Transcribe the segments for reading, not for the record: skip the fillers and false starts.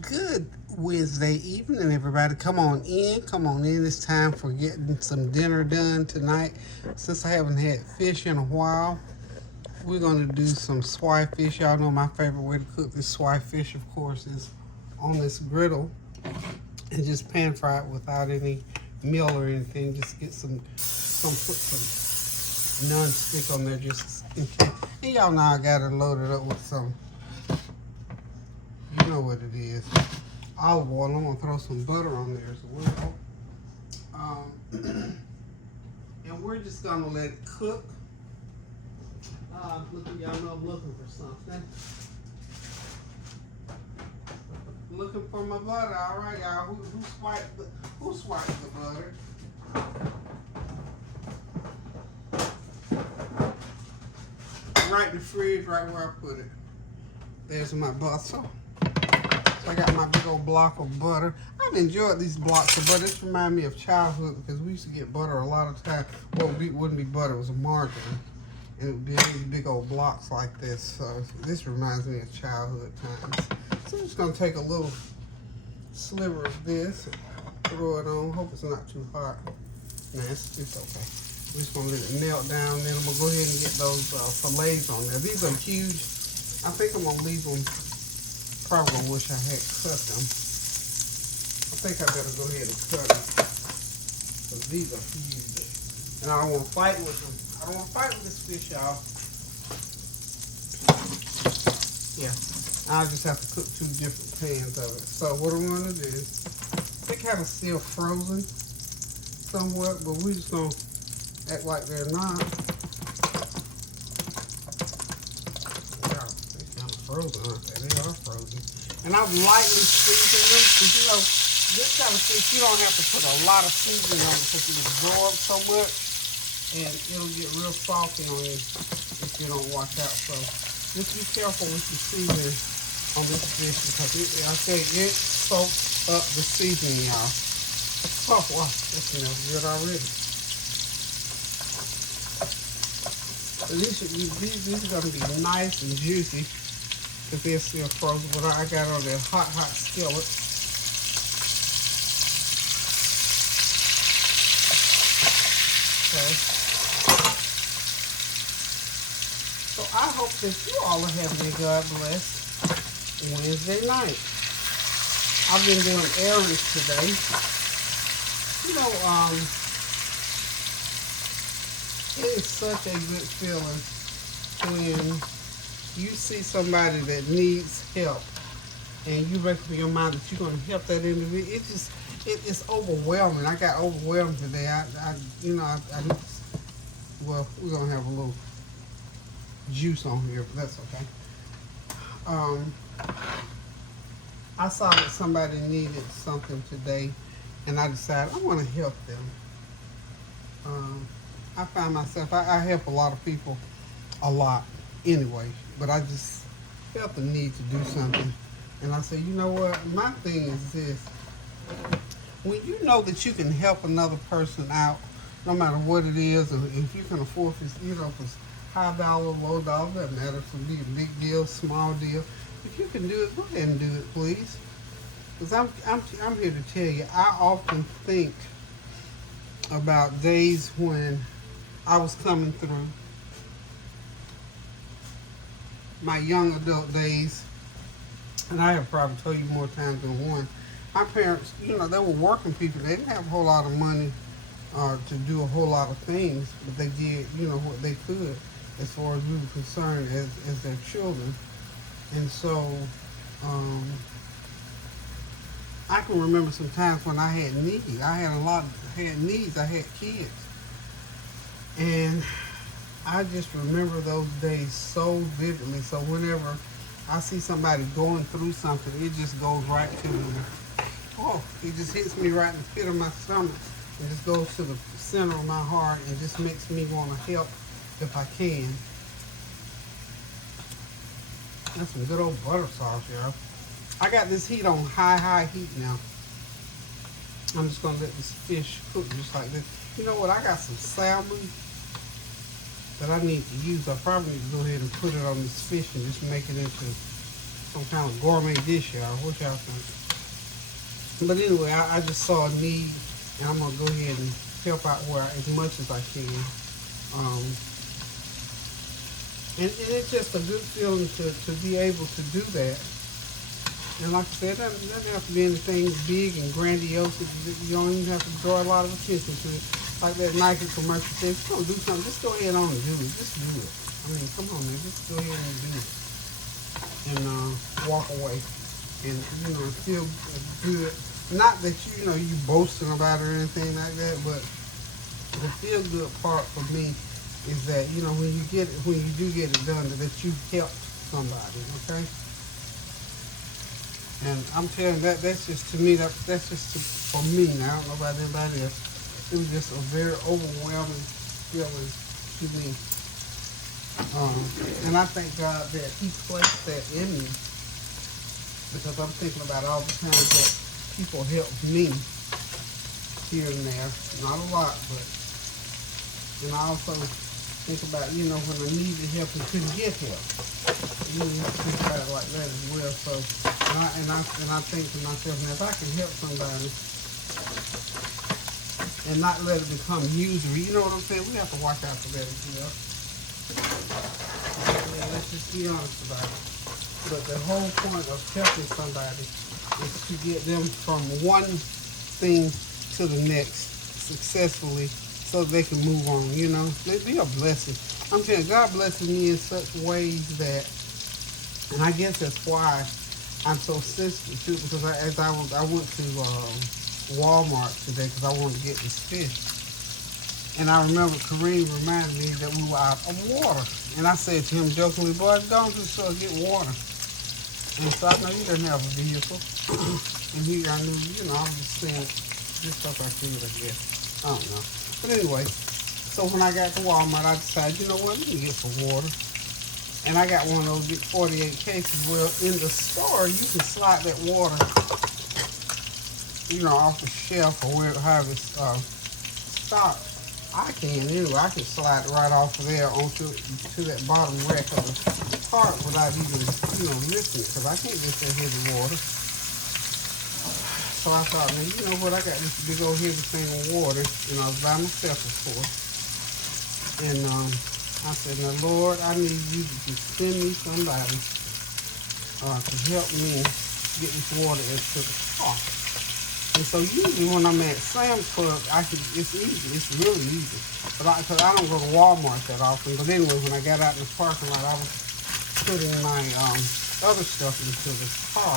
Good Wednesday evening, everybody. Come on in. Come on in. It's time for getting some dinner done tonight. Since I haven't had fish in a while, we're going to do some swai fish. Y'all know my favorite way to cook this swai fish, of course, is on this griddle and just pan fry it without any meal or anything. Just get put some non-stick on there just in case. And y'all know I got it loaded up with some, you know what it is, olive oil. I'm gonna throw some butter on there as well. And we're just gonna let it cook. Look, y'all know I'm looking for something. Looking for my butter. All right, y'all. Who swiped the butter? Right in the fridge, right where I put it. There's my butter. So I got my big old block of butter. I've enjoyed these blocks of butter. This reminds me of childhood because we used to get butter a lot of times. Well, it wouldn't be butter, it was a margarine. And it would be these big old blocks like this. So this reminds me of childhood times. So I'm just going to take a little sliver of this and throw it on. Hope it's not too hot. Nah, it's okay. I'm just going to let it melt down. Then I'm going to go ahead and get those fillets on there. These are huge. I think I'm going to leave them. Probably gonna wish I had cut them. I think I better go ahead and cut them. Because these are huge. And I don't want to fight with them. I don't want to fight with this fish, y'all. Yeah. I'll just have to cook 2 different pans of it. So what I'm going to do is, they're kind of still frozen somewhat, but we're just going to act like they're not. Frozen, aren't they? They are frozen. And I've lightly seasoned them because, you know, this kind of fish, you don't have to put a lot of seasoning on it because it absorbs so much and it'll get real salty on you if you don't watch out. So just be careful with your seasoning on this fish because it soaks up the seasoning, y'all. Oh, wow, that smells good already. These are going to be nice and juicy. Because they're still frozen, but I got on that hot skillet. Okay. So I hope that you all are having a God bless Wednesday night. I've been doing errands today. You know, it is such a good feeling when you see somebody that needs help and you make up your mind that you're going to help that individual. It's overwhelming. I got overwhelmed today. Well, we're going to have a little juice on here, but that's okay. I saw that somebody needed something today and I decided I want to help them. I find myself, I help a lot of people a lot anyway, but I just felt the need to do something. And I said, you know what? My thing is this. When you know that you can help another person out, no matter what it is, or if you can afford it, you know, if it's high dollar, low dollar, doesn't matter. If it be a big deal, small deal. If you can do it, go ahead and do it, please. Because I'm here to tell you, I often think about days when I was coming through my young adult days, and I have probably told you more times than one. My parents, you know, they were working people. They didn't have a whole lot of money to do a whole lot of things, but they did, you know, what they could as far as we were concerned as their children. And so I can remember some times when I had needs. I had needs. I had kids. And I just remember those days so vividly. So whenever I see somebody going through something, it just goes right to me. Oh, it just hits me right in the pit of my stomach. And just goes to the center of my heart and just makes me want to help if I can. That's some good old butter sauce, y'all. I got this heat on high heat now. I'm just going to let this fish cook just like this. You know what? I got some salmon that I need to use. I probably need to go ahead and put it on this fish and just make it into some kind of gourmet dish, y'all. What y'all think? But anyway, I just saw a need, and I'm gonna go ahead and help out where as much as I can. And it's just a good feeling to be able to do that. And like I said, it doesn't have to be anything big and grandiose. You don't even have to draw a lot of attention to it. Like that Nike commercial says, if you're gonna do something, just go ahead on and do it. Just do it. I mean, come on, man, just go ahead and do it. And walk away. And, feel good. Not that, you boasting about it or anything like that, but the feel good part for me is that, when you do get it done, that you helped somebody, okay? And I'm telling you, that's just, to me, that's just for me now. I don't know about anybody else. It was just a very overwhelming feeling to me. And I thank God that He placed that in me, because I'm thinking about all the times that people helped me here and there. Not a lot, but, and I also think about, when I needed help and couldn't get help. Think about it like that as well. So, and I think to myself, now if I can help somebody and not let it become usury, you know what I'm saying? We have to watch out for that as well. Yeah, let's just be honest about it. But the whole point of helping somebody is to get them from one thing to the next successfully, so they can move on, It'd be a blessing. I'm telling you, God blesses me in such ways that, and I guess that's why I'm so sensitive too, because I went to Walmart today because I wanted to get this fish. And I remember Kareem reminded me that we were out of water. And I said to him jokingly, boy, go to the store and get water. And so I know he doesn't have a vehicle. And I knew, I was just saying, just stuff I could, I guess. I don't know. But anyway, so when I got to Walmart, I decided, you know what, let me get some water. And I got one of those big 48 cases. Well, in the store, you can slide that water, off the shelf or however it's stocked. I can anyway. I can slide it right off of there onto to that bottom rack of the cart without even, lifting it, because I can't lift that heavy water. So I thought, man, you know what? I got this big old heavy thing of water, and I was by myself, of course. And I said, now, Lord, I need you to just send me somebody to help me get this water into the car. And so usually when I'm at Sam's Club, it's easy. It's really easy. But because I don't go to Walmart that often. But anyway, when I got out in the parking lot, I was putting my other stuff into the car.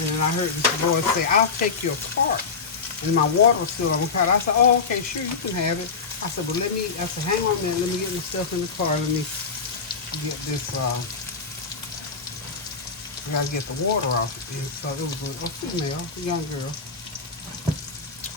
And then I heard this boy say, I'll take your cart. And my water was still on the cart. I said, oh, okay, sure, you can have it. I said, but hang on a minute. Let me get my stuff in the car. Let me get this, I gotta get the water off. And so it was a female, a young girl.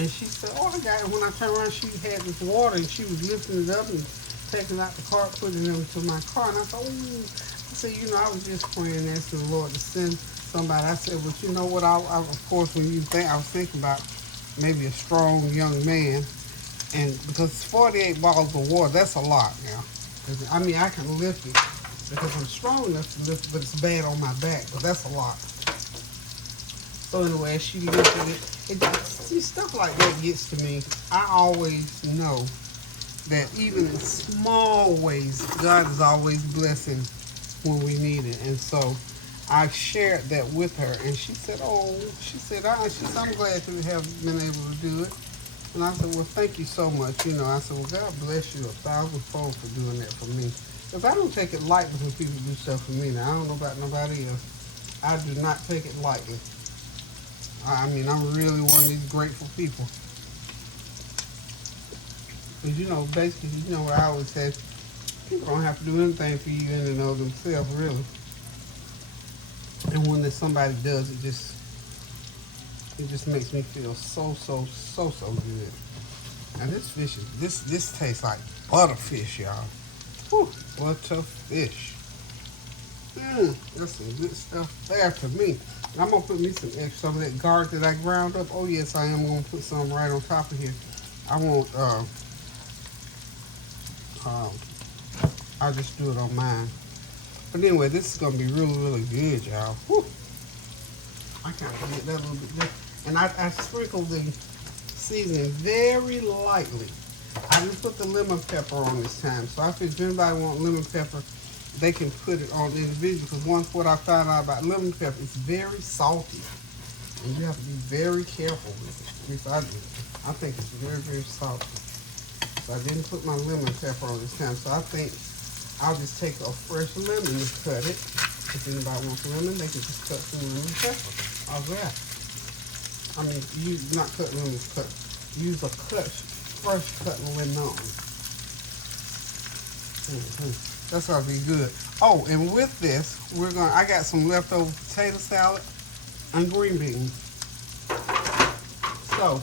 And she said, oh, I got it. When I turned around, she had this water, and she was lifting it up and taking out the cart, putting it into my car. And I thought, ooh. I said, I was just praying, asking the Lord to send somebody. I said, but you know what? I of course, when I was thinking about maybe a strong young man, and because 48 bottles of water, that's a lot now. I mean, I can lift it because I'm strong enough to lift it, but it's bad on my back. But that's a lot. So anyway, she lifted it. See, stuff like that gets to me. I always know that even in small ways, God is always blessing when we need it, and so I shared that with her, and she said, I'm glad to have been able to do it. And I said, well, thank you so much. I said, well, God bless you 1,000-fold for doing that for me. Because I don't take it lightly when people do stuff for me. Now, I don't know about nobody else. I do not take it lightly. I mean, I'm really one of these grateful people. Because, basically, what I always say, people don't have to do anything for you in and of themselves, really. And when somebody does, it just makes me feel so good. And this fish this tastes like butterfish, y'all. Whew, butterfish. That's some good stuff there to me. I'm gonna put me some of that garlic that I ground up. Oh yes, I am gonna put some right on top of here. I won't. I'll just do it on mine. But anyway, this is gonna be really, really good, y'all. I kind of get that a little bit different. And I sprinkle the seasoning very lightly. I didn't put the lemon pepper on this time. So I figured if anybody want lemon pepper, they can put it on individually. Because once what I found out about lemon pepper, it's very salty. And you have to be very careful with it. At least I do. I think it's very, very salty. So I didn't put my lemon pepper on this time. So I think I'll just take a fresh lemon and cut it. If anybody wants lemon, they can just cut some lemon pepper. How's that? I mean, not cut lemons, use a fresh cut lemon. That's gonna be good. Oh, and with this, I got some leftover potato salad and green beans. So,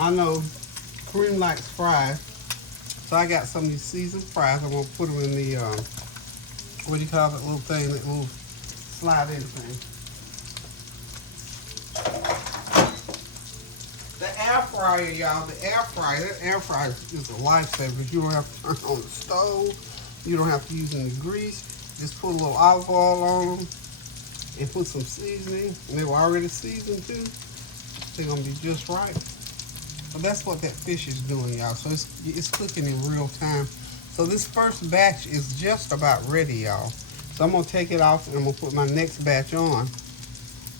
I know Cream likes fries, so I got some of these seasoned fries. I'm gonna put them in the, what do you call that little thing, that little slide in thing. The air fryer, y'all, that air fryer is a lifesaver. You don't have to turn on the stove. You don't have to use any grease. Just put a little olive oil on them and put some seasoning. And they were already seasoned too. They're gonna be just right. But that's what that fish is doing, y'all. So it's cooking in real time. So this first batch is just about ready, y'all. So I'm gonna take it off and I'm gonna put my next batch on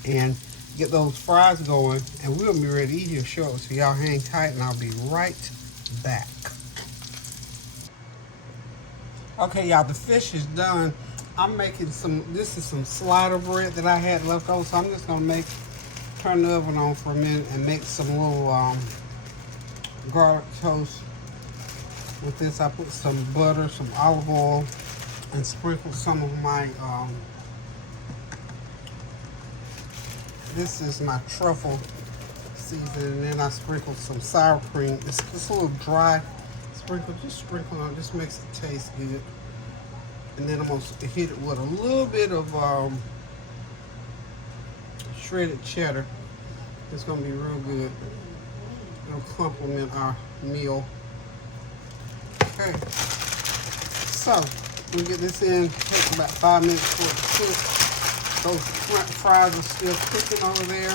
and get those fries going, and we'll be ready to eat here shortly. So y'all hang tight and I'll be right back. Okay, y'all, the fish is done. I'm making this is some slider bread that I had left over. So I'm just gonna turn the oven on for a minute and make some little garlic toast. With this, I put some butter, some olive oil, and sprinkle some of my, this is my truffle seasoning, and then I sprinkled some sour cream. It's a little dry sprinkle, just sprinkle on, just makes it taste good. And then I'm gonna hit it with a little bit of shredded cheddar. It's gonna be real good. It'll complement our meal. Okay, so we'll get this in. Take about 5 minutes for it to cook. Those fries are still cooking over there.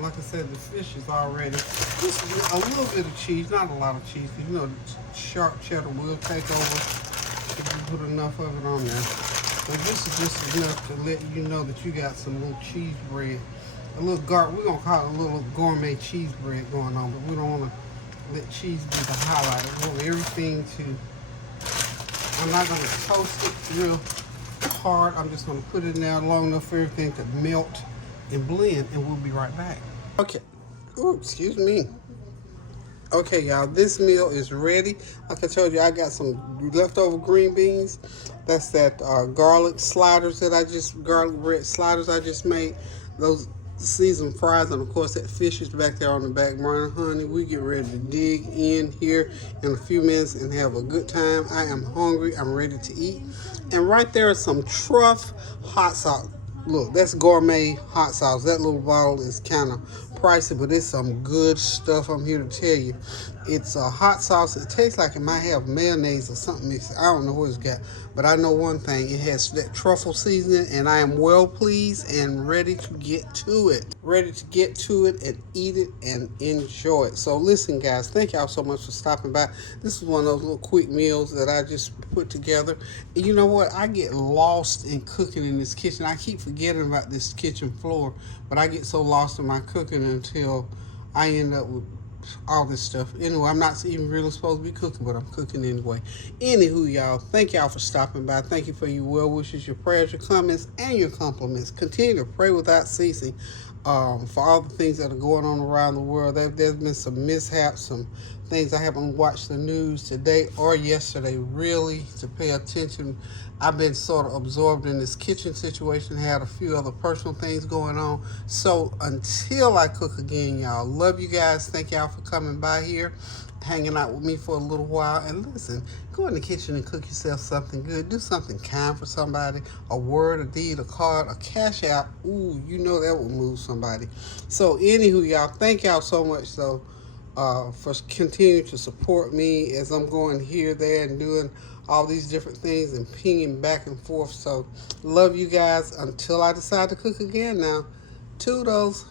Like I said, the fish is already. Just a little bit of cheese, not a lot of cheese, because you know sharp cheddar will take over if you put enough of it on there. But this is just enough to let you know that you got some little cheese bread. We're gonna call it a little gourmet cheese bread going on, but we don't want to let cheese be the highlight. I want everything to, I'm not going to toast it real hard. I'm just going to put it in there long enough for everything to melt and blend, and we'll be right back. Okay. Ooh, excuse me. Okay, y'all, this meal is ready. Like I told you, I got some leftover green beans. That's that garlic bread sliders I just made. Those seasoned fries, and of course that fish is back there on the back burner. Honey, we get ready to dig in here in a few minutes and have a good time. I am hungry. I'm ready to eat. And right there is some truff hot sauce. Look, that's gourmet hot sauce. That little bottle is kind of pricey, but it's some good stuff. I'm here to tell you. It's a hot sauce. It tastes like it might have mayonnaise or something mixed. I don't know what it's got, but I know one thing. It has that truffle seasoning, and I am well pleased and ready to get to it. Ready to get to it and eat it and enjoy it. So listen, guys, thank y'all so much for stopping by. This is one of those little quick meals that I just put together. And you know what? I get lost in cooking in this kitchen. I keep forgetting about this kitchen floor, but I get so lost in my cooking until I end up with all this stuff. Anyway, I'm not even really supposed to be cooking, but I'm cooking anyway. Anywho, y'all, thank y'all for stopping by. Thank you for your well wishes, your prayers, your comments, and your compliments. Continue to pray without ceasing for all the things that are going on around the world. There's been some mishaps, some things I haven't watched the news today or yesterday really to pay attention. I've been sort of absorbed in this kitchen situation, had a few other personal things going on. So until I cook again, y'all, love you guys. Thank y'all for coming by here, hanging out with me for a little while. And listen, go in the kitchen and cook yourself something good. Do something kind for somebody. A word, a deed, a card, a cash out. Ooh, you know that will move somebody. So anywho, y'all, thank y'all so much. So for continuing to support me as I'm going here, there, and doing all these different things and pinging back and forth. So, love you guys until I decide to cook again now. Toodles.